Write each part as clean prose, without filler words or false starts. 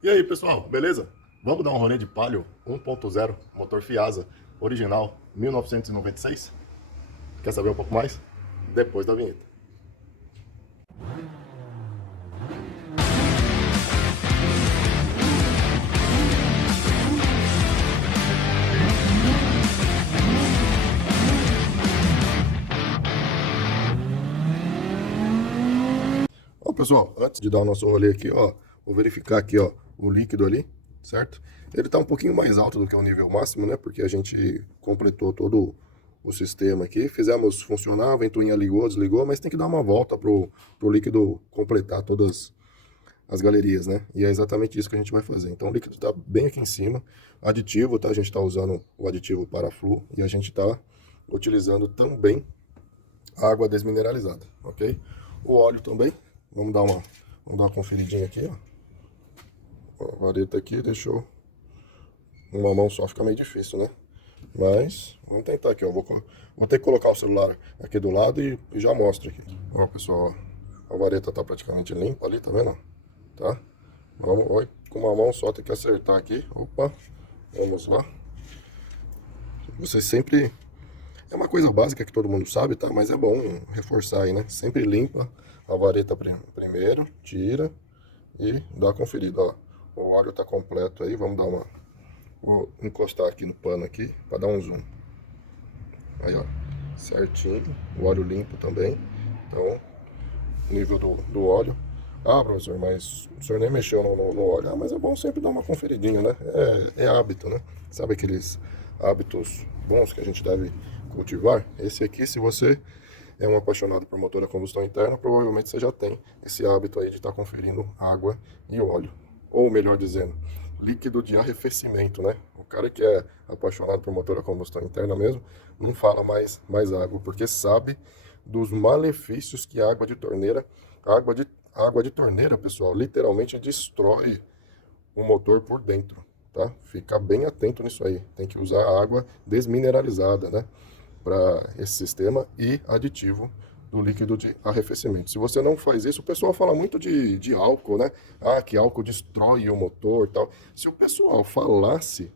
E aí, pessoal, beleza? Vamos dar um rolê de Palio 1.0, motor Fiasa, original, 1996? Quer saber um pouco mais? Depois da vinheta. Ó, pessoal, antes de dar o nosso rolê aqui, ó, vou verificar aqui, ó, o líquido ali, certo? Ele tá um pouquinho mais alto do que o nível máximo, né? Porque a gente completou todo o sistema aqui, fizemos funcionar, a ventoinha ligou, desligou, mas tem que dar uma volta pro líquido completar todas as galerias, né? E é exatamente isso que a gente vai fazer. Então o líquido está bem aqui em cima, aditivo, tá? A gente está usando o aditivo Paraflu e a gente está utilizando também água desmineralizada, ok? O óleo também, vamos dar uma conferidinha aqui, ó. A vareta aqui deixou uma mão só, fica meio difícil, né? Mas vamos tentar aqui, ó. Vou ter que colocar o celular aqui do lado e já mostro aqui. Ó, pessoal, ó, a vareta tá praticamente limpa ali, tá vendo? Tá? Vamos, ó, com uma mão só tem que acertar aqui. Opa, vamos lá. Você sempre. É uma coisa básica que todo mundo sabe, tá? Mas é bom reforçar aí, né? Sempre limpa a vareta primeiro, tira e dá uma conferida, ó. O óleo tá completo aí, vamos dar uma. Vou encostar aqui no pano aqui para dar um zoom. Aí, ó, certinho. O óleo limpo também. Então, nível do óleo. Ah, professor, mas o senhor nem mexeu no óleo. Ah, mas é bom sempre dar uma conferidinha, né? É hábito, né? Sabe aqueles hábitos bons que a gente deve cultivar? Esse aqui, se você é um apaixonado por motor a combustão interna, provavelmente você já tem esse hábito aí de estar conferindo água e óleo. Ou melhor dizendo, líquido de arrefecimento, né? O cara que é apaixonado por motor a combustão interna mesmo, não fala mais água, porque sabe dos malefícios que a água de torneira, a água de torneira, pessoal, literalmente destrói o motor por dentro, tá? Fica bem atento nisso aí. Tem que usar água desmineralizada, né? Para esse sistema e aditivo do líquido de arrefecimento. Se você não faz isso, o pessoal fala muito de álcool, né? Ah, que álcool destrói o motor e tal. Se o pessoal falasse,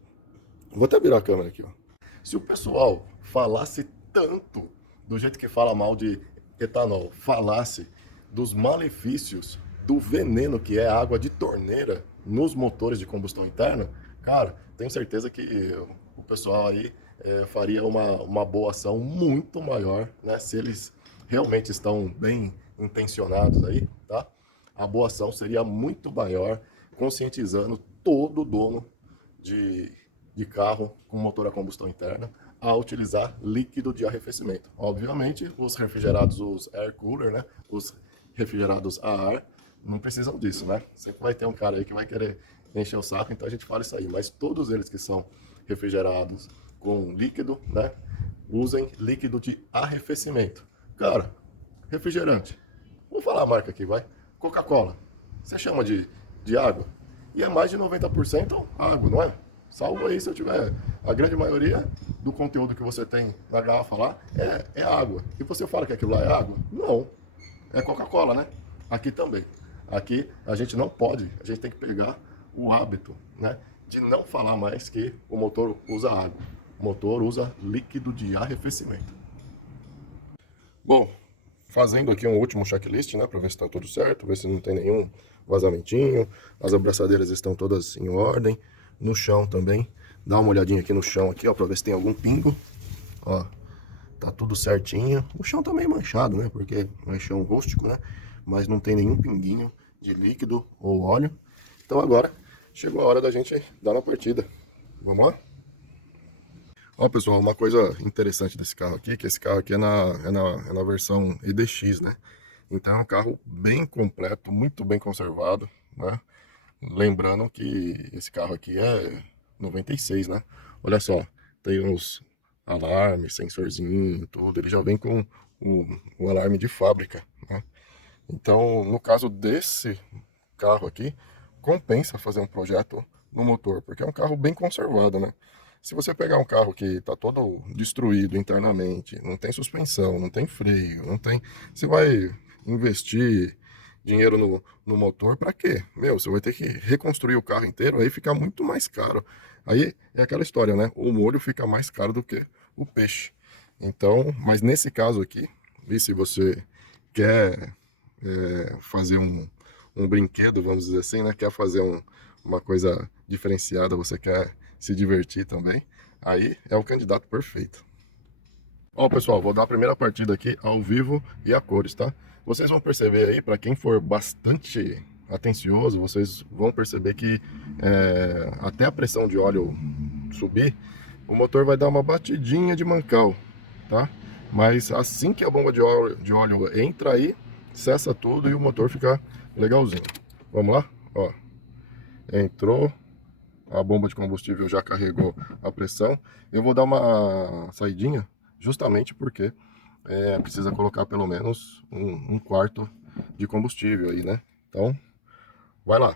vou até virar a câmera aqui, ó. Se o pessoal falasse tanto do jeito que fala mal de etanol, falasse dos malefícios do veneno que é a água de torneira nos motores de combustão interna, cara, tenho certeza que o pessoal aí faria uma boa ação muito maior, né? Se eles realmente estão bem intencionados aí, tá? A boa ação seria muito maior, conscientizando todo dono de, de carro com motor a combustão interna a utilizar líquido de arrefecimento. Obviamente, os refrigerados, os air cooler, né? Os refrigerados a ar, não precisam disso, né? Sempre vai ter um cara aí que vai querer encher o saco, então a gente fala isso aí. Mas todos eles que são refrigerados com líquido, né? Usem líquido de arrefecimento. Cara, refrigerante. Vou falar a marca aqui, vai. Coca-Cola. Você chama de água? E é mais de 90% água, não é? Salvo aí se eu tiver. A grande maioria do conteúdo que você tem na garrafa lá é água. E você fala que aquilo lá é água? Não. É Coca-Cola, né? Aqui também. Aqui a gente não pode, a gente tem que pegar o hábito, né? De não falar mais que o motor usa água. O motor usa líquido de arrefecimento. Bom, fazendo aqui um último checklist, né, para ver se está tudo certo, ver se não tem nenhum vazamentinho, as abraçadeiras estão todas em ordem, no chão também, dá uma olhadinha aqui no chão aqui, ó, para ver se tem algum pingo, ó, tá tudo certinho, o chão tá meio manchado, né, porque é chão rústico, né, mas não tem nenhum pinguinho de líquido ou óleo, então agora chegou a hora da gente dar uma partida, vamos lá? Ó, pessoal, uma coisa interessante desse carro aqui, que esse carro aqui é na versão EDX, né? Então é um carro bem completo, muito bem conservado, né? Lembrando que esse carro aqui é 96, né? Olha só, tem uns alarmes, sensorzinho, tudo. Ele já vem com o alarme de fábrica, né? Então, no caso desse carro aqui, compensa fazer um projeto no motor, porque é um carro bem conservado, né? Se você pegar um carro que está todo destruído internamente, não tem suspensão, não tem freio, não tem, você vai investir dinheiro no motor, para quê? Meu, você vai ter que reconstruir o carro inteiro, aí fica muito mais caro. Aí é aquela história, né? O molho fica mais caro do que o peixe. Então, mas nesse caso aqui, e se você quer fazer um brinquedo, vamos dizer assim, né? Quer fazer uma coisa diferenciada, você quer se divertir também, aí é o candidato perfeito. Ó, pessoal, vou dar a primeira partida aqui ao vivo e a cores, tá? Vocês vão perceber aí, para quem for bastante atencioso, vocês vão perceber que até a pressão de óleo subir, o motor vai dar uma batidinha de mancal, tá? Mas assim que a bomba de óleo entra aí, cessa tudo e o motor fica legalzinho. Vamos lá? Ó, entrou, a bomba de combustível já carregou a pressão. Eu vou dar uma saidinha, justamente porque precisa colocar pelo menos um quarto de combustível aí, né? Então, vai lá.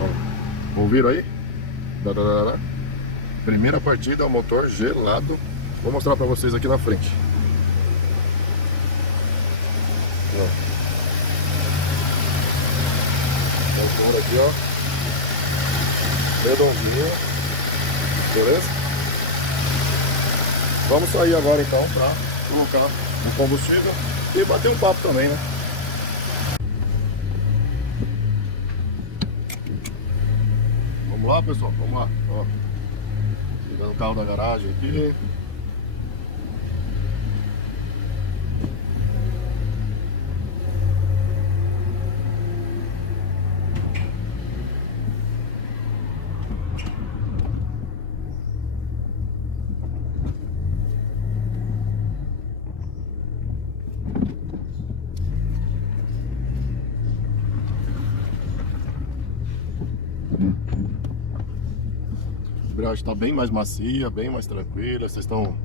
Ó, ouviram aí? Dadadada. Primeira partida, o motor gelado. Vou mostrar para vocês aqui na frente. Ó. Motor aqui, ó. Redondinho. Beleza? Vamos sair agora então para colocar o combustível e bater um papo também, né? Vamos lá, pessoal, vamos lá. Ó, pegando o carro da garagem aqui. A embreagem está bem mais macia, bem mais tranquila. Vocês estão...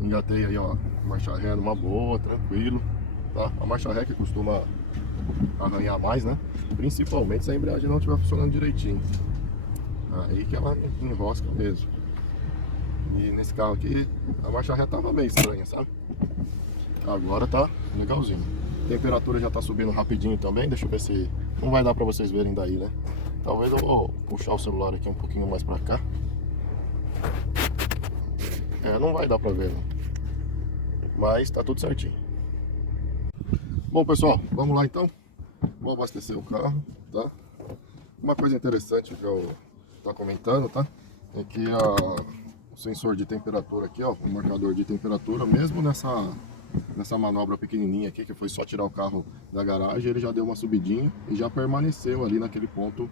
Engatei aí, ó, marcha ré numa boa, tranquilo, tá? A marcha ré que costuma arranhar mais, né? Principalmente se a embreagem não estiver funcionando direitinho. Aí que ela enrosca mesmo. E nesse carro aqui, a marcha ré tava meio estranha, sabe? Agora tá legalzinho. A temperatura já tá subindo rapidinho também. Deixa eu ver se... Não vai dar pra vocês verem daí, né? Talvez eu vou puxar o celular aqui um pouquinho mais pra cá. Não vai dar pra ver, não. Mas tá tudo certinho. Bom, pessoal, vamos lá então. Vou abastecer o carro, tá? Uma coisa interessante que eu tô comentando, tá? É que o sensor de temperatura aqui, ó, o marcador de temperatura, mesmo nessa manobra pequenininha aqui, que foi só tirar o carro da garagem, ele já deu uma subidinha e já permaneceu ali naquele ponto.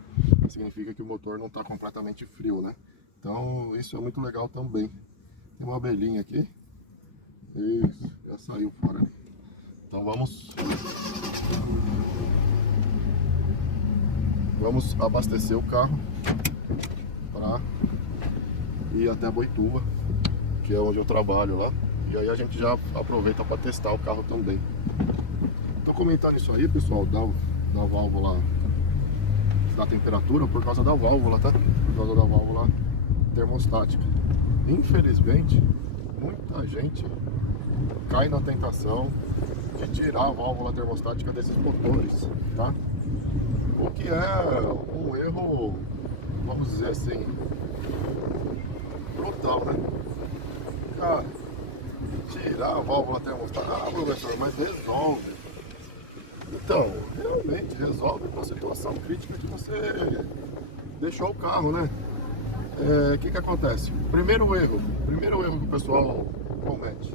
Significa que o motor não está completamente frio, né? Então isso é muito legal também. Tem uma abelhinha aqui e já saiu fora ali. Então vamos abastecer o carro para ir até a Boituva, que é onde eu trabalho lá. E aí a gente já aproveita para testar o carro também. Tô comentando isso aí, pessoal, da válvula da temperatura, por causa da válvula, tá? Por causa da válvula termostática. Infelizmente, muita gente cai na tentação de tirar a válvula termostática desses motores, tá? O que é um erro, vamos dizer assim, brutal, né? Cara, tirar a válvula termostática, professor, mas resolve. Então, realmente resolve com a situação crítica que você deixou o carro, né? O que acontece? Primeiro erro que o pessoal comete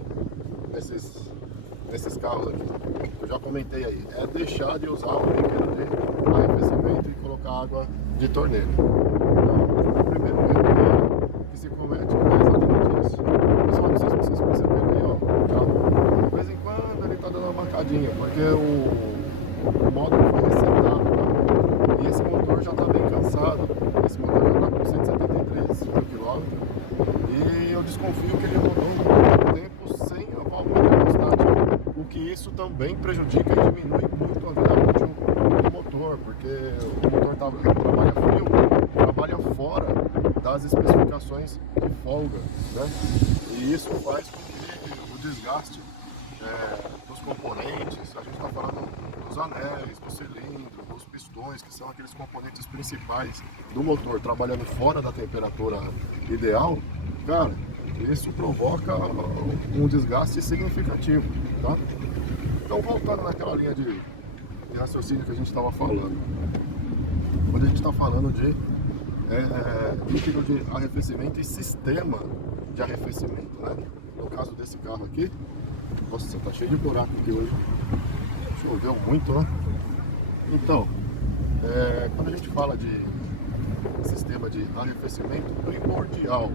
nesses carros aqui, que eu já comentei aí, é deixar de usar o brinquedo de arrefecimento e colocar água de torneira. Então, o primeiro erro que se comete é exatamente isso. Pessoal, não sei se vocês perceberam aí, ó, o carro, de vez em quando ele tá dando uma marcadinha, porque o módulo foi resetado, tá? E esse motor já tá bem cansado. Esse motor já tá com 173 km e eu desconfio que ele rodou muito tempo sem a válvula termostática, o que isso também prejudica e diminui muito a vida útil do motor, porque o motor trabalha frio, trabalha fora das especificações de folga, né? E isso faz com que o desgaste do dos componentes, a gente está falando dos anéis, do cilindro, dos pistões, que são aqueles componentes principais do motor, trabalhando fora da temperatura ideal, cara, isso provoca um desgaste significativo, tá? Então, voltando naquela linha de raciocínio que a gente estava falando, quando a gente está falando de líquido de arrefecimento e sistema de arrefecimento, né? No caso desse carro aqui, nossa, tá cheio de buraco aqui hoje, choveu muito, né? Então, quando a gente fala de sistema de arrefecimento, primordial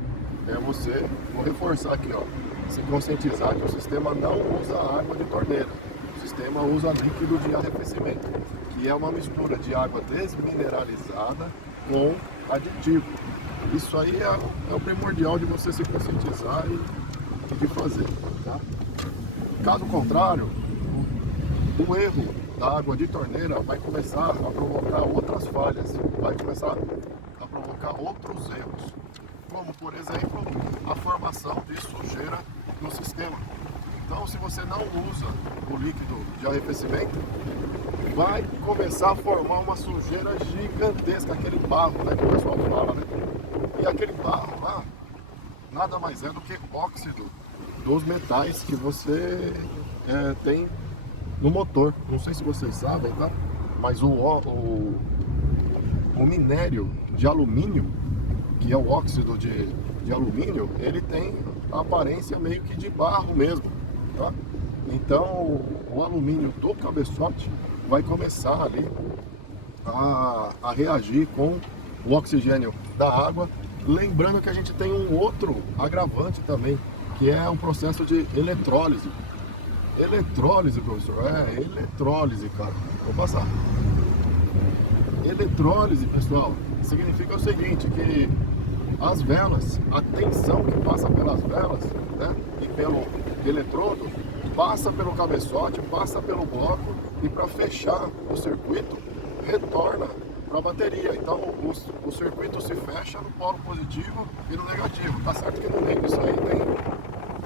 é você, vou reforçar aqui, ó, se conscientizar que o sistema não usa água de torneira, o sistema usa líquido de arrefecimento, que é uma mistura de água desmineralizada com aditivo. Isso aí é o primordial de você se conscientizar e de fazer, tá? Caso contrário, o erro da água de torneira vai começar a provocar outras falhas, vai começar a provocar outros erros, como por exemplo a formação de sujeira no sistema. Então, se você não usa o líquido de arrefecimento, vai começar a formar uma sujeira gigantesca, aquele barro, né, que o pessoal fala, né? E aquele barro lá nada mais é do que óxido dos metais que você tem no motor. Não sei se vocês sabem, tá? Mas o minério de alumínio, que é o óxido de alumínio, ele tem a aparência meio que de barro mesmo, tá? Então o alumínio do cabeçote vai começar ali a reagir com o oxigênio da água. Lembrando que a gente tem um outro agravante também, que é o processo de eletrólise. Eletrólise, professor? Eletrólise, cara. Vou passar. Eletrólise, pessoal, significa o seguinte, que as velas, a tensão que passa pelas velas, né, e pelo eletrodo, passa pelo cabeçote, passa pelo bloco e para fechar o circuito, retorna para a bateria. Então o circuito se fecha no polo positivo e no negativo. Tá certo que no meio disso aí tem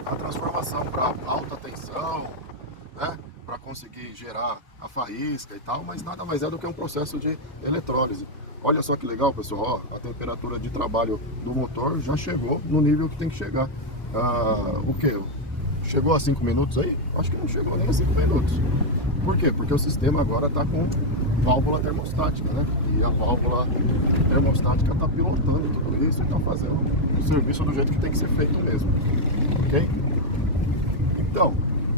a transformação para alta tensão, né, para conseguir gerar a faísca e tal, mas nada mais é do que um processo de eletrólise. Olha só que legal, pessoal, ó, a temperatura de trabalho do motor já chegou no nível que tem que chegar. O que? Chegou a 5 minutos aí? Acho que não chegou nem a 5 minutos. Por quê? Porque o sistema agora está com válvula termostática, né? E a válvula termostática está pilotando tudo isso e está fazendo o serviço do jeito que tem que ser feito mesmo. Ok? Então,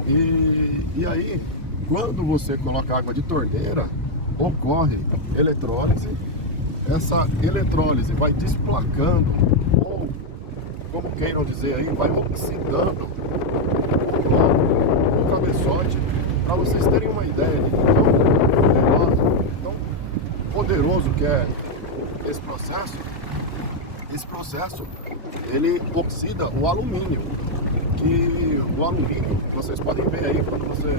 e aí, quando você coloca água de torneira, ocorre eletrólise. Essa eletrólise vai desplacando, ou como queiram dizer aí, vai oxidando o cabeçote, para vocês terem uma ideia de tão poderoso que é esse processo. Esse processo, ele oxida o alumínio, que o alumínio, vocês podem ver aí quando você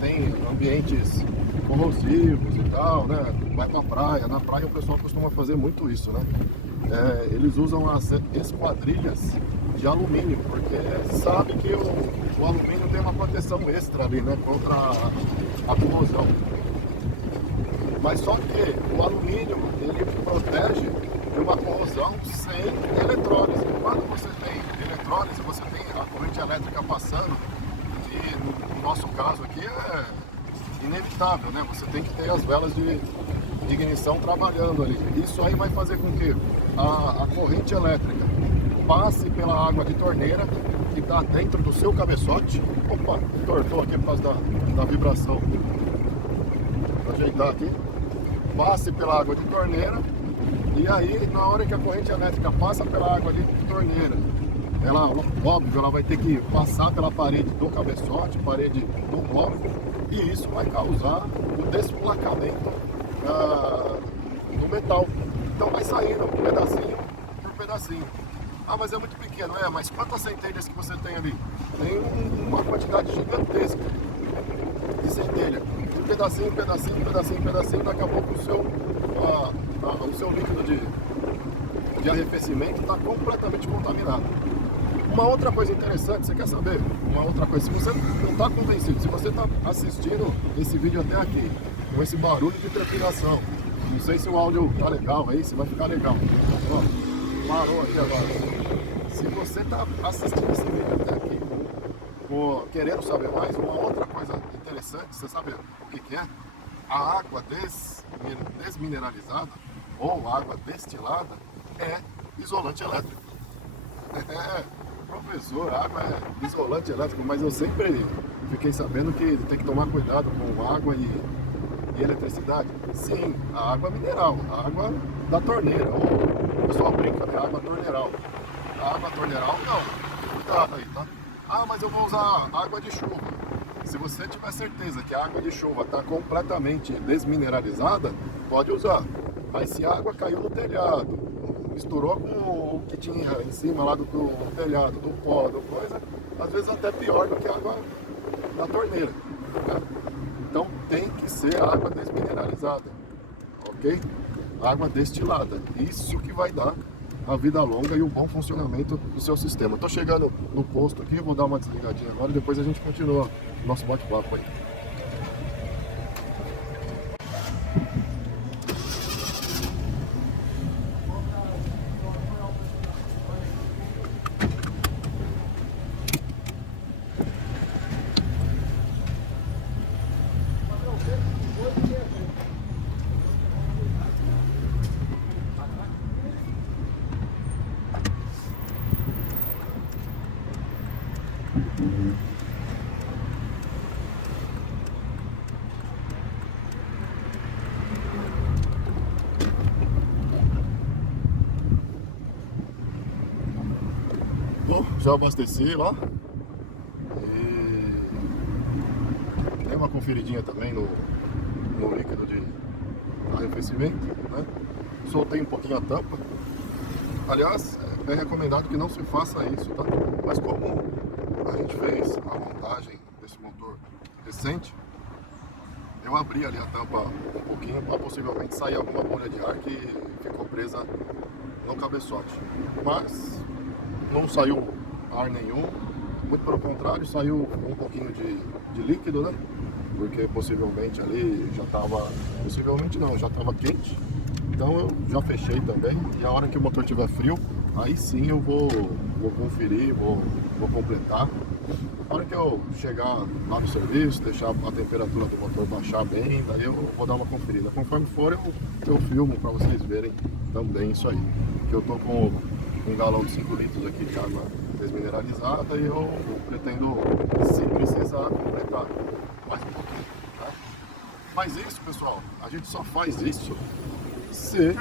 tem ambientes corrosivos e tal, né? Vai pra praia, na praia o pessoal costuma fazer muito isso, né? Eles usam as esquadrilhas de alumínio, porque sabe que o alumínio tem uma proteção extra ali, né? Contra a corrosão. Mas só que o alumínio, ele protege de uma corrosão sem eletrólise. Quando você tem eletrólise, você tem a corrente elétrica passando, e no nosso caso aqui é inevitável, né? Você tem que ter as velas de ignição trabalhando ali. Isso aí vai fazer com que a corrente elétrica passe pela água de torneira que está dentro do seu cabeçote. Opa, entortou aqui por causa da vibração. Vou ajeitar aqui. Passe pela água de torneira, e aí na hora que a corrente elétrica passa pela água de torneira, ela, óbvio, ela vai ter que passar pela parede do cabeçote, parede do bloco, e isso vai causar o desplacamento do metal. Então vai saindo pedacinho por pedacinho. Ah, mas é muito pequeno, mas quantas centelhas que você tem ali? Tem uma quantidade gigantesca de centelha. Pedacinho, pedacinho, pedacinho, pedacinho, daqui a pouco o seu líquido de arrefecimento está completamente contaminado. Uma outra coisa interessante, você quer saber? Uma outra coisa, se você não está convencido, se você está assistindo esse vídeo até aqui, com esse barulho de trepidação, não sei se o áudio tá legal aí, se vai ficar legal. Ó, parou aqui agora. Se você está assistindo esse vídeo até aqui, querendo saber mais, uma outra coisa interessante, você sabe o que é? A água desmineralizada ou água destilada é isolante elétrico. Professor, água é isolante elétrico, mas eu sempre fiquei sabendo que tem que tomar cuidado com água e eletricidade. Sim, a água mineral, a água da torneira, ou o pessoal brinca, né? Água torneiral. A água torneiral não, cuidado aí, tá? Ah, mas eu vou usar água de chuva. Se você tiver certeza que a água de chuva está completamente desmineralizada, pode usar. Mas se a água caiu no telhado, misturou com o que tinha em cima lá do telhado, do pó, do coisa, às vezes até pior do que a água da torneira, né? Então tem que ser água desmineralizada, ok? Água destilada, isso que vai dar a vida longa e o bom funcionamento do seu sistema. Estou chegando no posto aqui, vou dar uma desligadinha agora e depois a gente continua o nosso bate-papo aí. Bom, já abasteci lá e dei uma conferidinha também no líquido de arrefecimento, né? Soltei um pouquinho a tampa. Aliás, é recomendado que não se faça isso, tá? Mas como a gente fez a montagem desse motor recente, eu abri ali a tampa um pouquinho para possivelmente sair alguma bolha de ar que ficou presa no cabeçote. Mas não saiu ar nenhum, muito pelo contrário, saiu um pouquinho de líquido, né? Porque possivelmente ali já estava, possivelmente não, já estava quente. Então eu já fechei também, e a hora que o motor estiver frio, aí sim eu vou conferir, vou completar. A hora que eu chegar lá no serviço, deixar a temperatura do motor baixar bem, daí eu vou dar uma conferida. Conforme for, eu filmo para vocês verem também isso aí. Que eu tô com um galão de 5 litros aqui de água desmineralizada e eu pretendo, se precisar, completar mais um pouquinho, tá? Mas isso, pessoal, a gente só faz isso se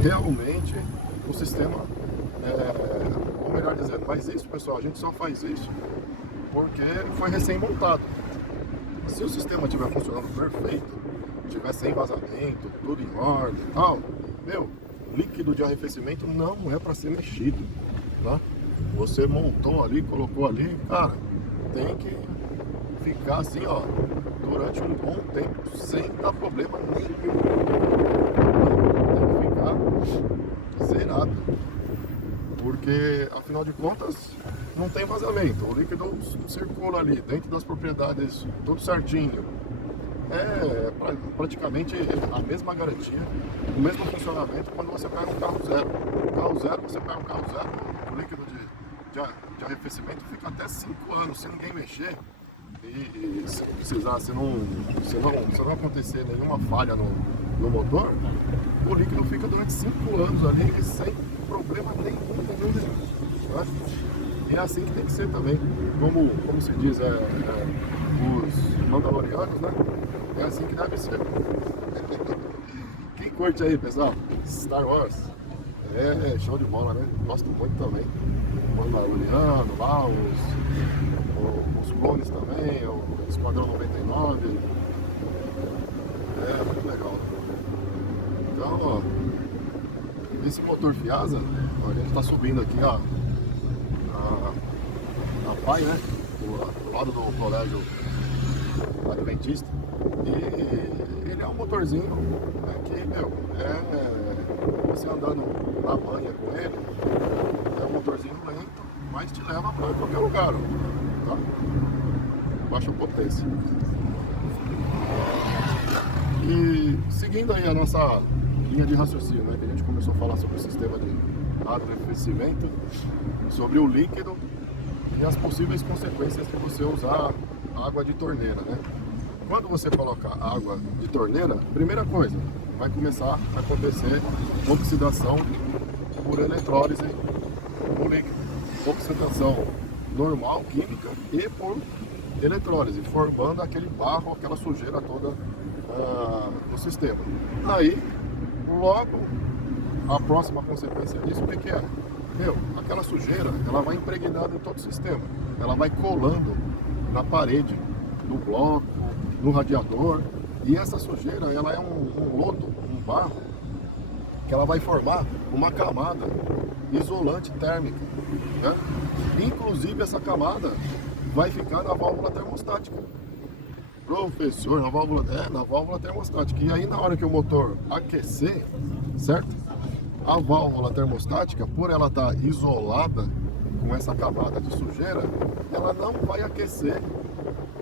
realmente o sistema, ou melhor dizendo, mas isso, pessoal, a gente só faz isso porque foi recém-montado. Se o sistema estiver funcionando perfeito, tiver sem vazamento, tudo em ordem e tal, meu, líquido de arrefecimento não é para ser mexido, tá? Você montou ali, colocou ali, cara, tem que ficar assim, ó, durante um bom tempo, sem dar problema nenhum. Tem que ficar zerado, porque afinal de contas não tem vazamento, o líquido circula ali dentro das propriedades, tudo certinho. É praticamente a mesma garantia, o mesmo funcionamento quando você pega um carro zero. Um carro zero, você pega um carro zero, o líquido de arrefecimento fica até 5 anos, se ninguém mexer. E se precisar, se não acontecer nenhuma falha no motor, o líquido fica durante 5 anos ali sem problema nenhum. Né? E é assim que tem que ser também. Como se diz, os mandalorianos, né? É assim que deve ser. Quem curte aí, pessoal? Star Wars. É show de bola, né? Gosto muito também. Mandaloriano, lá, os clones também, o Esquadrão 99. É muito legal. Então, ó, esse motor Fiasa, a gente tá subindo aqui, ó, a PAI, né? Do lado do colégio Adventista. E ele é um motorzinho, né, que, meu, você andando na manha com ele, é um motorzinho mas te leva para qualquer lugar, ó, tá? Baixa potência. E seguindo aí a nossa linha de raciocínio, né, que a gente começou a falar sobre o sistema de arrefecimento, sobre o líquido e as possíveis consequências de você usar água de torneira, né? Quando você coloca água de torneira, primeira coisa, vai começar a acontecer oxidação por eletrólise no líquido. Oxidação normal, química, e por eletrólise, formando aquele barro, aquela sujeira toda no sistema. Aí, logo, a próxima consequência disso, o que é? Aquela sujeira, ela vai impregnando em todo o sistema. Ela vai colando na parede, no bloco, no radiador. E essa sujeira, ela é um lodo, um barro, que ela vai formar uma camada isolante térmica, né? Inclusive, essa camada vai ficar na válvula termostática. Professor, na válvula termostática. E aí, na hora que o motor aquecer, certo? A válvula termostática, por ela estar isolada com essa camada de sujeira, ela não vai aquecer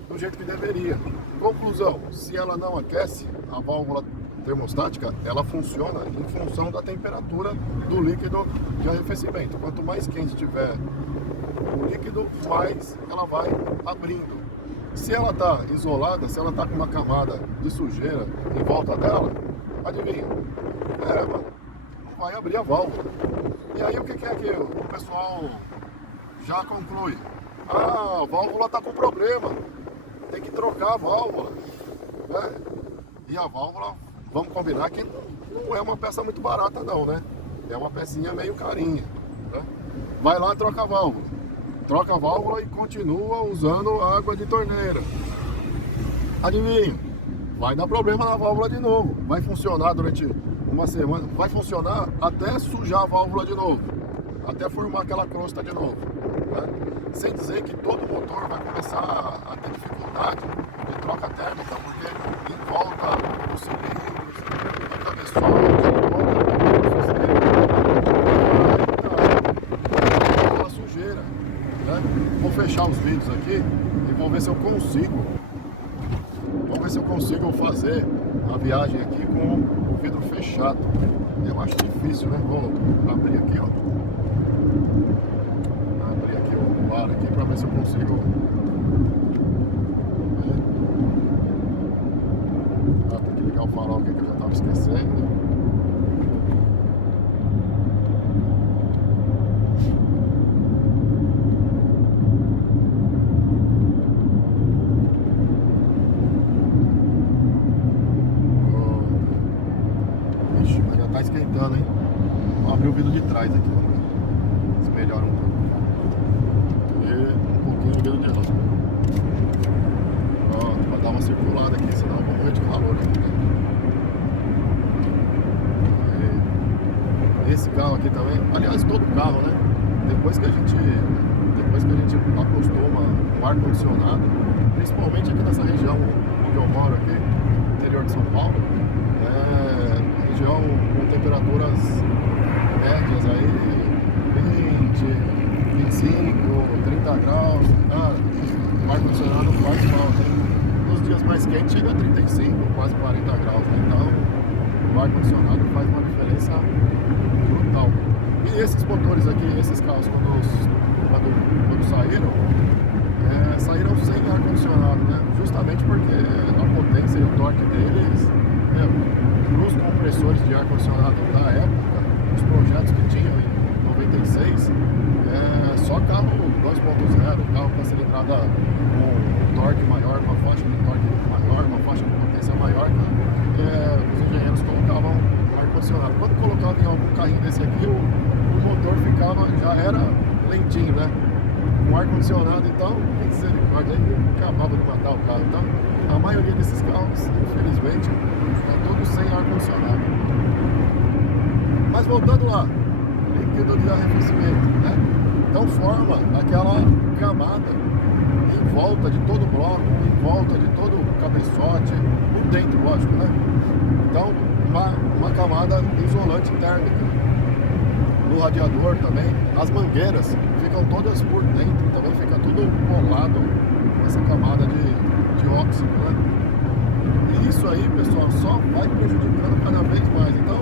do jeito que deveria. Conclusão, se ela não aquece, a válvula termostática, ela funciona em função da temperatura do líquido de arrefecimento. Quanto mais quente tiver o líquido, mais ela vai abrindo. Se ela está isolada, se ela está com uma camada de sujeira em volta dela, adivinha? Mano, não vai abrir a válvula. E aí o que é que o pessoal já conclui? Ah, a válvula está com problema, tem que trocar a válvula, né? E a válvula, vamos combinar que não é uma peça muito barata não, né? É uma pecinha meio carinha, né? Vai lá e troca a válvula. Troca a válvula e continua usando água de torneira. Adivinha? Vai dar problema na válvula de novo. Vai funcionar durante uma semana. Vai funcionar até sujar a válvula de novo. Até formar aquela crosta de novo, né? Sem dizer que todo motor vai começar a ter dificuldade de troca térmica, porque em volta dos cilindros, a cabeçote, em volta do sistema, aquela sujeira. Vou fechar os vídeos aqui e vou ver se eu consigo. Vamos ver se eu consigo fazer a viagem aqui com o vidro fechado. Eu acho difícil, né? Vou abrir aqui, ó. Abrir aqui o ar aqui para ver se eu consigo. Tem que ligar o farol aqui que eu já estava esquecendo. Tá esquentando, hein? Vou abrir o vidro de trás aqui, vamos ver se melhora um pouco. E um pouquinho o vidro de lado. Pronto, vai dar uma circulada aqui, senão eu vou morrer de calor aqui, né? Esse carro aqui também, aliás, todo carro, né? Depois que a gente acostuma com ar condicionado, principalmente aqui nessa região onde eu moro aqui, no interior de São Paulo, região com temperaturas médias aí, 20, 25, 30 graus, o ar-condicionado faz falta. Nos dias mais quentes chega a 35, quase 40 graus, né? Então o ar-condicionado faz uma diferença brutal. E esses motores aqui, esses carros, quando saíram, saíram sem ar-condicionado, né? Justamente porque a potência e o torque deles, os compressores de ar-condicionado da época, os projetos que tinham em 96, só carro 2.0, carro com a cilindrada com um torque maior, uma faixa de torque maior, uma faixa de potência maior, os engenheiros colocavam ar-condicionado. Quando colocavam em algum carrinho desse aqui, o motor já era lentinho, né? Com ar-condicionado, então, misericórdia, aí acabava de matar o carro. Então, a maioria desses carros, infelizmente, todos sem ar-condicionado. Mas voltando lá, líquido de arrefecimento, né? Então forma aquela camada em volta de todo o bloco, em volta de todo o cabeçote, por dentro, lógico, né? Então, uma camada isolante térmica. no radiador também. As mangueiras ficam todas por dentro também, fica tudo colado com essa camada de óxido, né? E isso aí, pessoal, só vai prejudicando cada vez mais. Então,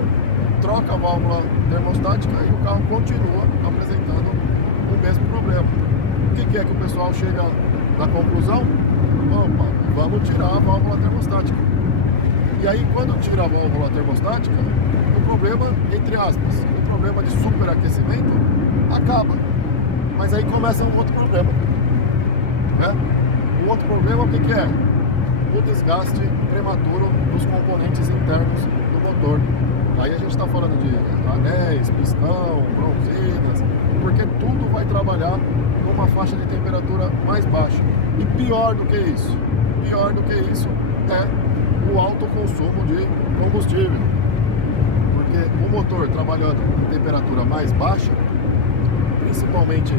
troca a válvula termostática e o carro continua apresentando o mesmo problema. O que é que o pessoal chega na conclusão? Opa, vamos tirar a válvula termostática. E aí, quando tira a válvula termostática, o problema, entre aspas, o problema de superaquecimento acaba. Mas aí começa um outro problema, né? Um outro problema, o que é? O desgaste prematuro dos componentes internos do motor. Aí a gente está falando de anéis, pistão, bronzinas, porque tudo vai trabalhar numa faixa de temperatura mais baixa. E pior do que isso é o alto consumo de combustível. Porque o motor trabalhando em temperatura mais baixa, principalmente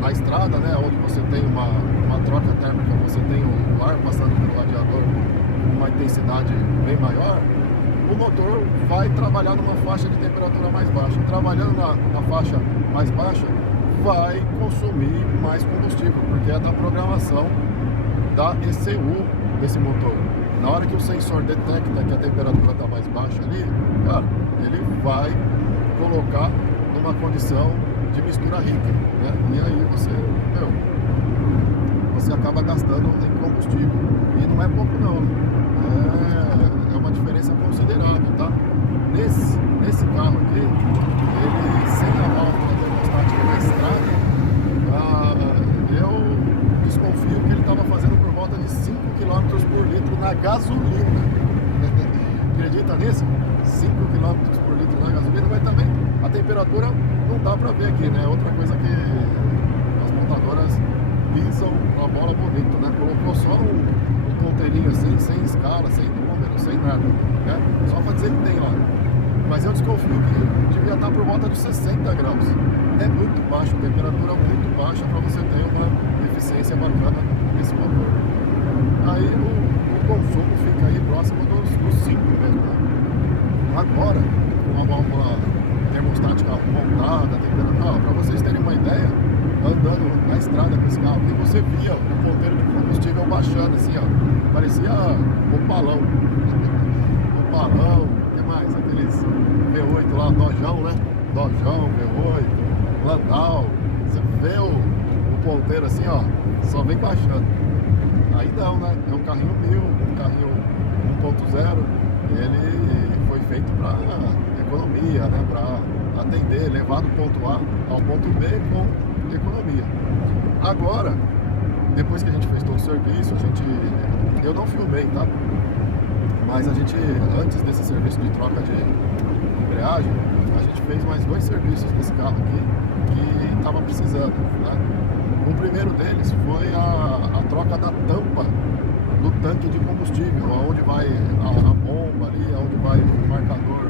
na estrada, né, onde você tem uma troca térmica, você tem o ar passando pelo radiador com uma intensidade bem maior, o motor vai trabalhar numa faixa de temperatura mais baixa. Trabalhando numa faixa mais baixa, vai consumir mais combustível, porque é da programação da ECU desse motor. Na hora que o sensor detecta que a temperatura está mais baixa ali, cara, ele vai colocar numa condição de mistura rica, né? E aí você acaba gastando em combustível. E não é pouco não, é uma diferença considerável, tá? Nesse carro aqui, ele sem a válvula termostática na estrada, eu desconfio que ele estava fazendo por volta de 5 km por litro na gasolina. Acredita nisso? 5 km por litro na gasolina, mas também a temperatura não dá pra ver aqui, né? Outra coisa que as montadoras pisam a bola bonita, né? Colocou só um ponteirinho assim, sem escala, sem número, sem nada, né? Só pra dizer que tem lá. Mas eu desconfio que devia estar por volta de 60 graus. É muito baixo, temperatura muito baixa para você ter uma eficiência bacana nesse motor. Aí o consumo fica aí próximo dos 5 mesmo, né? Agora, com a válvula termostática montada, temperatura, para vocês terem uma ideia, andando na estrada com esse carro aqui, você via o ponteiro de combustível baixando assim, ó, parecia o balão. O balão, o que mais? Aqueles V8 lá, Dojão, né? Dojão, V8, Landau, você vê o ponteiro assim, ó, só vem baixando. Aí não, né? É um carrinho 1000, um carrinho 1.0, ele foi feito para economia, né? Para atender, levar do ponto A ao ponto B com economia. Agora, depois que a gente fez todo o serviço, eu não filmei, tá? Mas a gente, antes desse serviço de troca de embreagem, a gente fez mais 2 serviços nesse carro aqui que estava precisando, né? O primeiro deles foi a troca da tampa do tanque de combustível, onde vai a bomba ali, onde vai o marcador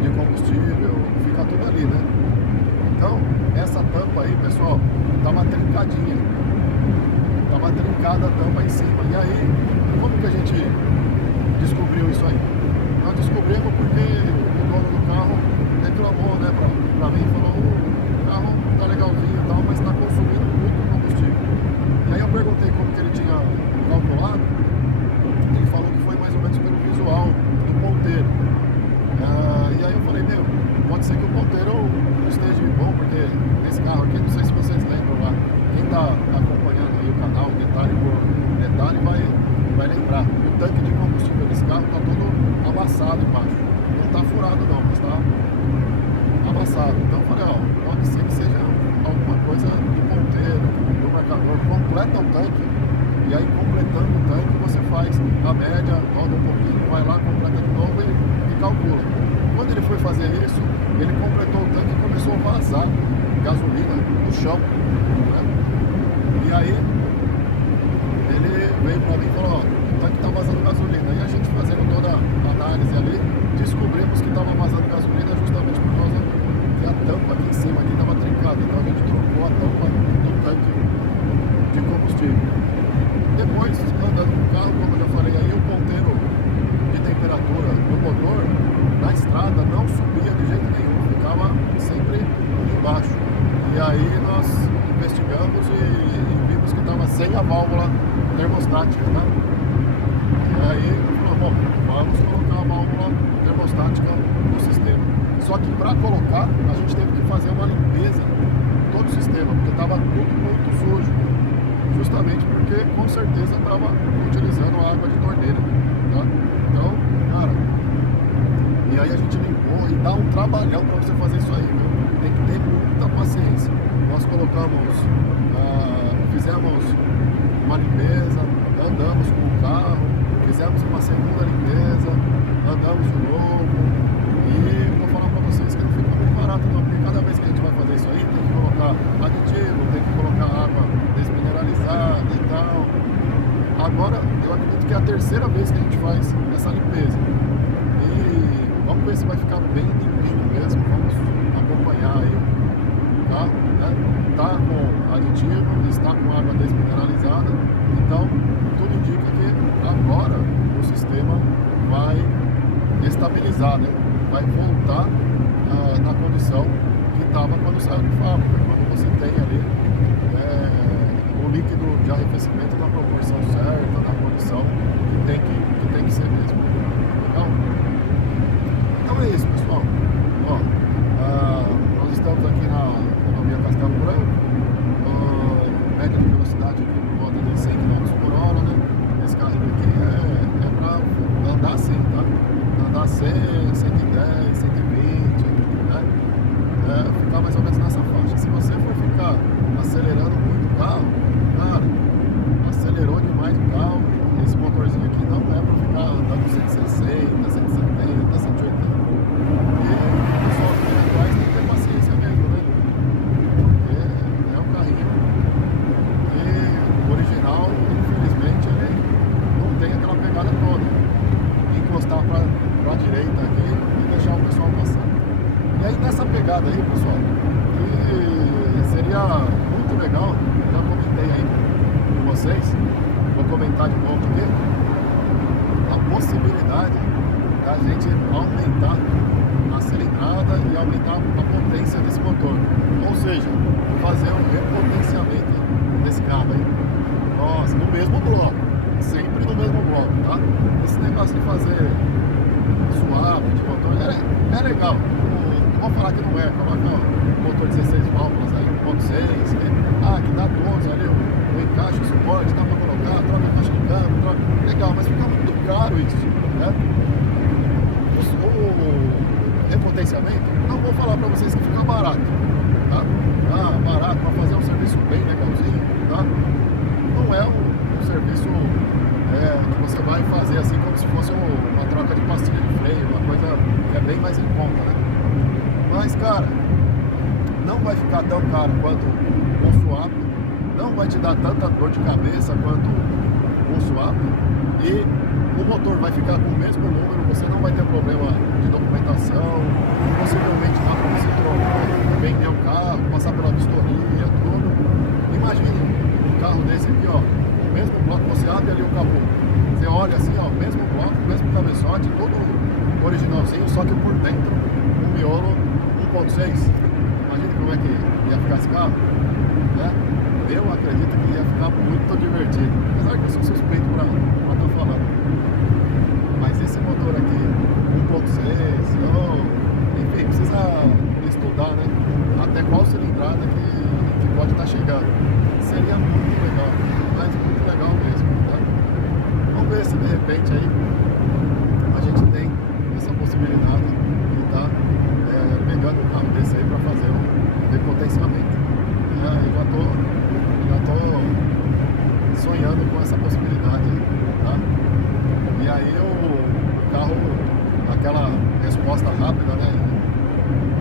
de combustível, fica tudo ali, né? Então, essa tampa aí, pessoal, tava trincadinha. Tava trincada a tampa em cima. E aí, como que a gente descobriu isso aí? Nós descobrimos porque o dono do carro reclamou, né, pra mim, falou, o carro tá legalzinho e tal, mas tá consumindo muito combustível. E aí eu perguntei como que ele tinha calculado, ele falou que foi mais ou menos pelo visual do ponteiro. E aí eu falei, pode ser que o ponteiro esteja bom, porque nesse carro aqui, não sei se vocês lembram lá, quem tá acompanhando aí o canal, detalhe por detalhe, vai lembrar. O tanque de combustível desse carro tá todo amassado embaixo. Não tá furado não, mas tá amassado. Então eu falei, pode ser que seja alguma coisa do ponteiro, do marcador. Completa o tanque, e aí completando o tanque você faz a média, roda um pouquinho, vai lá, completa de novo e calcula. Quando ele foi fazer isso, ele completou o tanque e começou a vazar gasolina no chão, né? E aí ele veio para mim e falou, o tanque tá vazando gasolina. E a gente fazendo toda a análise ali, descobrimos que estava vazando gasolina justamente por causa que a tampa aqui em cima estava trincada. Então a gente trocou a tampa do tanque de combustível. Depois, andando com o carro, como eu já falei aí, o ponteiro de temperatura do motor na estrada não subia de jeito nenhum, ficava estava sempre embaixo. E aí nós investigamos e vimos que estava sem a válvula termostática, né? E aí falou, bom, vamos colocar a válvula termostática no sistema. Só que para colocar, a gente teve que fazer uma limpeza em todo o sistema, porque estava tudo muito sujo. Justamente porque com certeza estava utilizando água de torneira, tá? Então, cara, e aí a gente limpou e dá um trabalhão para você fazer isso aí, viu? Tem que ter muita paciência. Nós colocamos, fizemos uma limpeza, andamos com o carro, fizemos uma segunda limpeza, andamos de novo e vou falar para vocês que não fica muito barato não, porque cada vez que a gente vai fazer isso aí tem que colocar aditivo, tem que colocar água desmineralizada e tal. Agora eu acredito que é a terceira vez que a gente faz essa limpeza e vamos ver se vai ficar bem limpinho mesmo, vamos acompanhar aí, tá? Tá com aditivo, está com água desmineralizada, então tudo indica que agora o sistema vai estabilizar, né? Vai voltar na condição que estava quando saiu de fábrica, quando você tem ali o líquido de arrefecimento na proporção certa, na condição que tem que ser mesmo. Legal? Então é isso, pessoal. Ó, nós estamos aqui na rodovia Castelo Branco, média de velocidade aqui por volta de 100 km por hora, né? Esse carrinho aqui é para andar assim, tá? Andar 100, 110, 120, né? Ficar mais ou menos nessa faixa. Se você for ficar acelerando muito o carro, cara, acelerou demais o carro, esse motorzinho aqui não é para ficar andando 160, 170, 180. E o pessoal que vem atrás tem que ter paciência mesmo, né? Porque é um carrinho que o original, infelizmente, ele não tem aquela pegada toda. Encostar para a direita aqui e deixar o pessoal passar. E aí nessa pegada aí, pessoal, que seria muito legal, já comentei aí com vocês, vou comentar de novo aqui, a possibilidade da gente aumentar a cilindrada e aumentar a potência desse motor. Ou seja, fazer um repotenciamento desse carro aí. Nossa, no mesmo bloco. Sempre no mesmo bloco, tá? Esse negócio de fazer swap de motor é legal. Não vou falar que não é. Coloca o motor 16 válvulas aí, 1.6, né? Que dá 12 ali, o encaixe, o suporte, dá pra colocar, troca a caixa de câmbio, troca. Legal, mas fica muito caro isso, né? O repotenciamento, não vou falar pra vocês que fica barato, tá? Barato, pra fazer um serviço bem legalzinho, tá? Não é um serviço que você vai fazer assim como se fosse uma troca de pastilha de freio, uma coisa que é bem mais em conta, né? Mas, cara, não vai ficar tão caro quanto um swap, não vai te dar tanta dor de cabeça quanto um swap e o motor vai ficar com o mesmo número, você não vai ter problema de documentação, possivelmente dá para você vender o carro, passar pela vistoria, tudo. Imagine um carro desse aqui, ó, o mesmo bloco, você abre ali o capô, você olha assim, ó, mesmo bloco, mesmo cabeçote, tudo originalzinho, só que por dentro um miolo 1.6. Imagina como é que ia ficar esse carro, né? Eu acredito que ia ficar muito divertido, apesar que eu sou suspeito para estar falando. Mas esse motor aqui, 1.6, enfim, precisa estudar, né? Até qual cilindrada que pode estar chegando. Seria muito legal, mas muito legal mesmo, tá? Vamos ver se de repente aí a gente tem essa possibilidade de estar pegando um carro desse aí para fazer um repotenciamento. Eu já tô sonhando com essa possibilidade aí, tá? E aí o carro, aquela resposta rápida, né?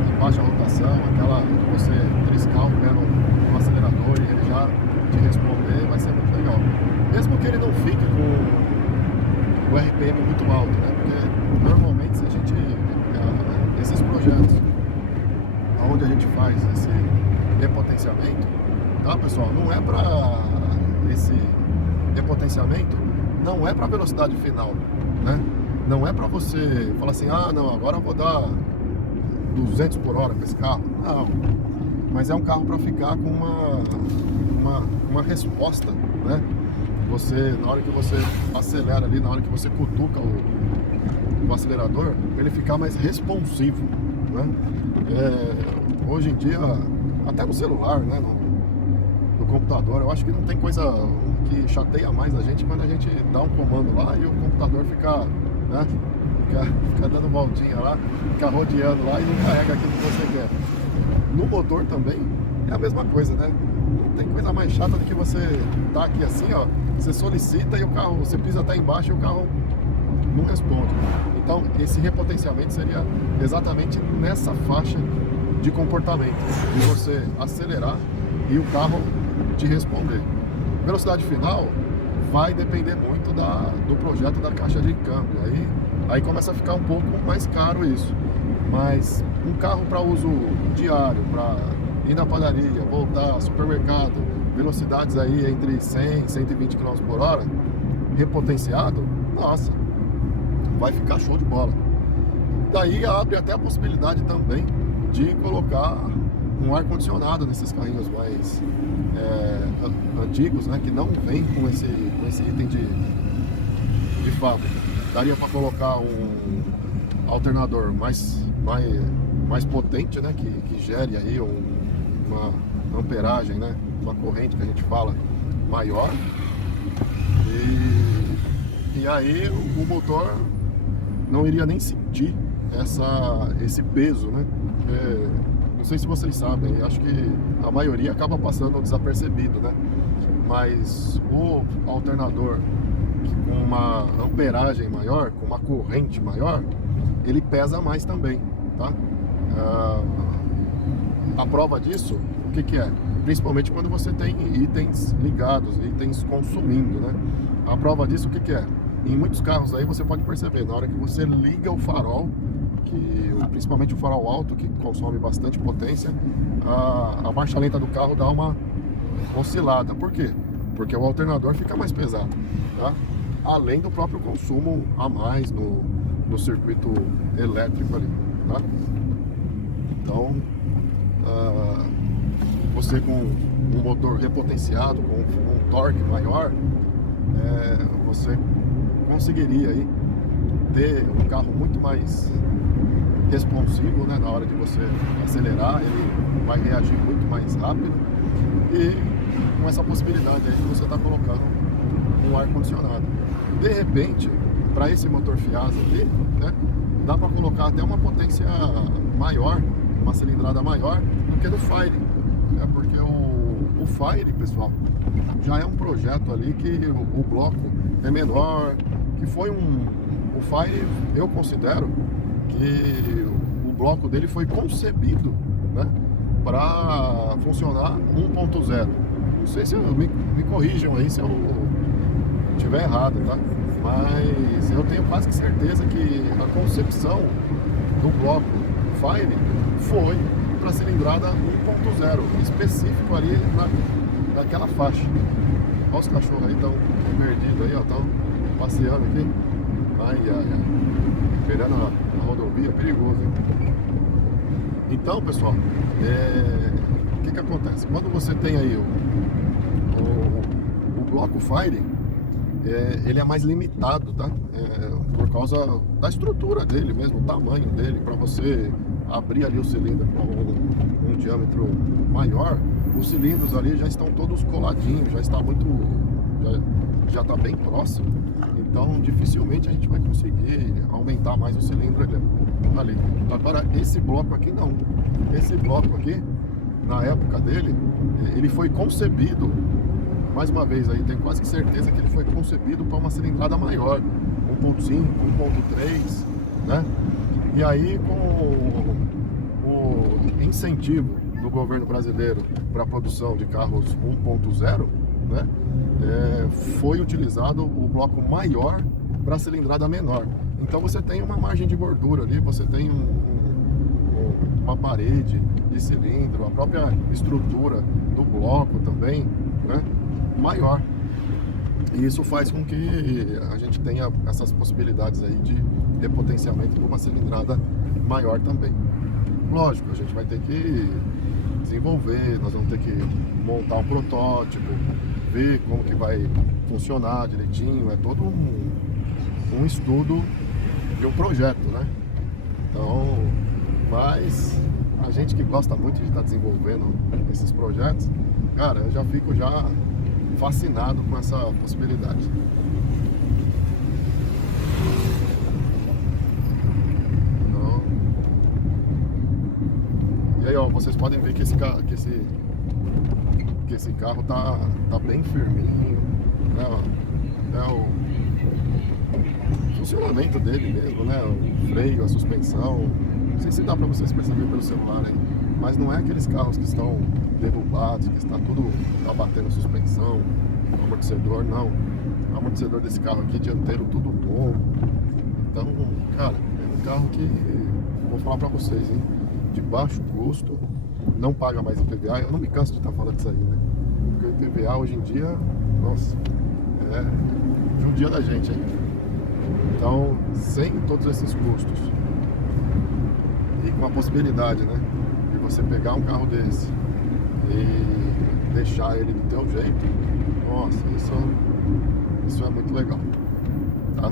Em baixa rotação, aquela de você triscar o pé no acelerador e ele já te responder, vai ser muito legal. Mesmo que ele não fique com o RPM muito alto, né? Porque normalmente se a gente, esses projetos onde a gente faz esse repotenciamento, tá, pessoal? Não é para esse repotenciamento, não é para velocidade final, né? Não é para você falar assim, não, agora eu vou dar 200 por hora com esse carro? Não, mas é um carro para ficar com uma resposta, né? Você, na hora que você acelera ali, na hora que você cutuca o acelerador, ele ficar mais responsivo, né? Hoje em dia, até no celular, né? No computador, eu acho que não tem coisa que chateia mais a gente quando a gente dá um comando lá e o computador fica, né? Fica dando voltinha lá, fica rodeando lá e não carrega aquilo que você quer. No motor também é a mesma coisa, né? Não tem coisa mais chata do que você tá aqui assim, ó, você solicita e o carro, você pisa até embaixo e o carro não responde. Então, esse repotenciamento seria exatamente nessa faixa de comportamento, de você acelerar e o carro te responder. Velocidade final vai depender muito do projeto da caixa de câmbio. Aí começa a ficar um pouco mais caro isso. Mas um carro para uso diário, para ir na padaria, voltar, supermercado, velocidades aí entre 100 e 120 km por hora, repotenciado, nossa, vai ficar show de bola. Daí abre até a possibilidade também de colocar um ar-condicionado nesses carrinhos mais antigos, né, que não vem com esse item de fábrica. Daria para colocar um alternador mais potente, né, que gere aí uma amperagem, né, uma corrente que a gente fala maior, e aí o motor não iria nem sentir esse peso, né? Não sei se vocês sabem, acho que a maioria acaba passando desapercebido, né? Mas o alternador com uma amperagem maior, com uma corrente maior, ele pesa mais também, tá? A prova disso, o que é? Principalmente quando você tem itens ligados, itens consumindo, né? A prova disso, o que é? Em muitos carros aí você pode perceber, na hora que você liga o farol, principalmente o farol alto, que consome bastante potência, a marcha lenta do carro dá uma oscilada. Por quê? Porque o alternador fica mais pesado, tá? Além do próprio consumo a mais no circuito elétrico ali, tá? Então, você com um motor repotenciado, com um torque maior, você conseguiria aí ter um carro muito mais responsivo, né? Na hora de você acelerar, ele vai reagir muito mais rápido, e com essa possibilidade aí de você estar colocando um ar-condicionado. De repente, para esse motor Fiasa aqui, né, dá para colocar até uma potência maior, uma cilindrada maior do que do Fire. Porque o Fire, pessoal, já é um projeto ali que o bloco é menor, que foi o Fire, eu considero que o bloco dele foi concebido, né, para funcionar 1.0. Não sei se me corrijam aí se eu estiver errado, tá? Mas eu tenho quase que certeza que a concepção do bloco Fire foi para cilindrada 1.0, específico ali naquela faixa. Olha os cachorros aí, estão perdidos aí, ó, estão passeando aqui. Ai, ai, ai. Esperando a rodovia, perigoso, hein? Então, pessoal, o que acontece? Quando você tem aí o bloco Fire, ele é mais limitado, tá? Por causa da estrutura dele mesmo, o tamanho dele. Para você abrir ali o cilindro com um diâmetro maior, os cilindros ali já estão todos coladinhos, já está já está bem próximo. Então dificilmente a gente vai conseguir aumentar mais o cilindro ali. Agora esse bloco aqui não. Esse bloco aqui, na época dele, ele foi concebido, mais uma vez aí, tenho quase que certeza que ele foi concebido para uma cilindrada maior, 1.5, 1.3, né? E aí, com o incentivo do governo brasileiro para a produção de carros 1.0, né, foi utilizado o bloco maior para a cilindrada menor. Então você tem uma margem de gordura ali, você tem uma parede de cilindro, a própria estrutura do bloco também, né, maior. E isso faz com que a gente tenha essas possibilidades aí de repotenciamento de uma cilindrada maior também. Lógico, a gente vai ter que desenvolver, nós vamos ter que montar um protótipo, ver como que vai funcionar direitinho, é todo um estudo de um projeto, né? Então, mas a gente que gosta muito de estar desenvolvendo esses projetos, cara, eu já fico fascinado com essa possibilidade. Então, e aí, ó, vocês podem ver que esse carro tá bem firminho, né? Ó, é o funcionamento dele mesmo, né? O freio, a suspensão. Não sei se dá para vocês perceberem pelo celular aí, mas não é aqueles carros que estão derrubados, que está tudo batendo suspensão, amortecedor, não. O amortecedor desse carro aqui dianteiro tudo novo. Então, cara, é um carro que vou falar para vocês, hein? De baixo custo, não paga mais IPVA. Eu não me canso de estar falando disso aí, né? Porque o IPVA hoje em dia, nossa, é judia da gente, hein? Então, sem todos esses custos e com a possibilidade, né, de você pegar um carro desse e deixar ele do teu jeito, nossa, isso é muito legal, tá?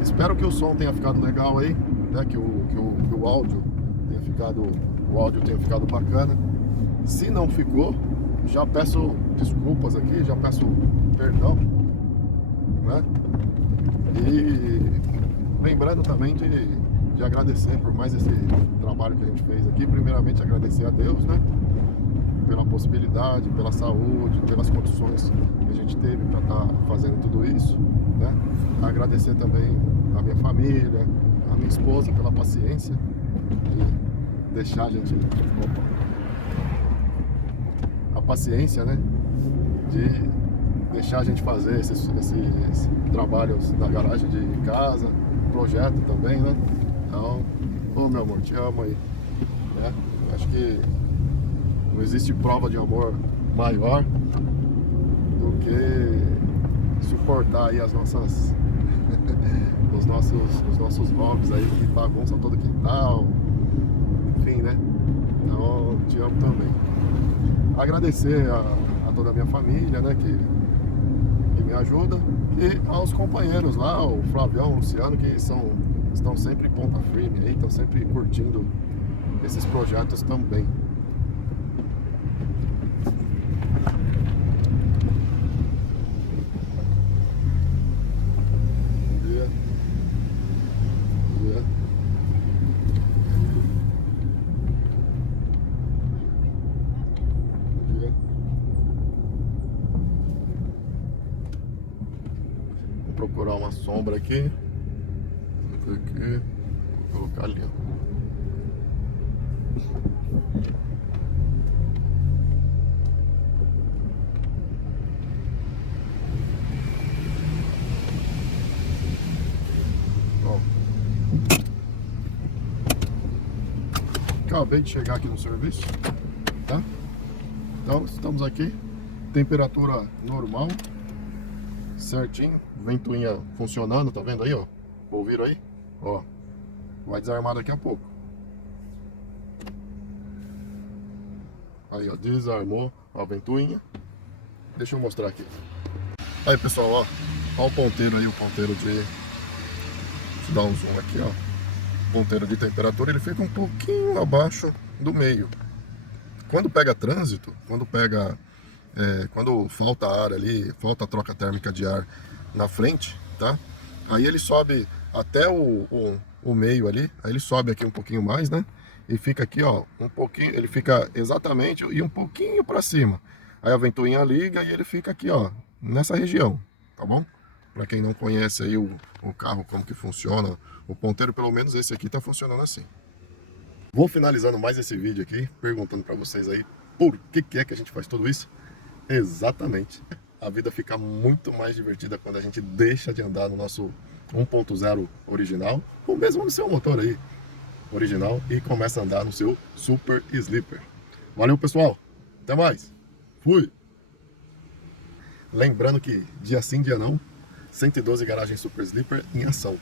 Espero que o som tenha ficado legal aí, né? Que o áudio tenha ficado bacana. Se não ficou, já peço desculpas aqui, já peço perdão, né? E lembrando também de agradecer por mais esse trabalho que a gente fez aqui. Primeiramente agradecer a Deus, né? Pela possibilidade, pela saúde, pelas condições que a gente teve para estar fazendo tudo isso, né? Agradecer também a minha família, a minha esposa pela paciência de deixar a gente... A paciência, né? De deixar a gente fazer esses trabalhos na garagem de casa, projeto também, né? Então, ô meu amor, te amo aí, né? Acho que não existe prova de amor maior do que suportar aí as nossas os nossos hobbies aí que bagunçam todo o quintal, enfim, né? Então, te amo também. Agradecer a toda a minha família, né, que me ajuda, e aos companheiros lá, o Flavião, o Luciano, que estão sempre em ponta firme aí, estão sempre curtindo esses projetos também. Procurar uma sombra aqui. Vou colocar ali. Ó. Acabei de chegar aqui no serviço, tá? Então estamos aqui, temperatura normal, certinho, ventoinha funcionando, tá vendo aí, ó? Ouviram aí? Ó, vai desarmar daqui a pouco. Aí, ó, desarmou a ventoinha. Deixa eu mostrar aqui. Aí, pessoal, ó, ó o ponteiro aí, o ponteiro de... Deixa eu dar um zoom aqui, ó. O ponteiro de temperatura, ele fica um pouquinho abaixo do meio. Quando pega trânsito, quando falta ar ali, falta troca térmica de ar na frente, tá? Aí ele sobe até o meio ali, aí ele sobe aqui um pouquinho mais, né? E fica aqui, ó, um pouquinho, ele fica exatamente e um pouquinho para cima. Aí a ventoinha liga e ele fica aqui, ó, nessa região, tá bom? Para quem não conhece aí o carro, como que funciona, o ponteiro, pelo menos esse aqui tá funcionando assim. Vou finalizando mais esse vídeo aqui, perguntando para vocês aí, por que é que a gente faz tudo isso? Exatamente. A vida fica muito mais divertida quando a gente deixa de andar no nosso 1.0 original, ou mesmo no seu motor aí original, e começa a andar no seu Super Sleeper. Valeu, pessoal! Até mais. Fui. Lembrando que dia sim, dia não, 112 Garagem Super Sleeper em ação.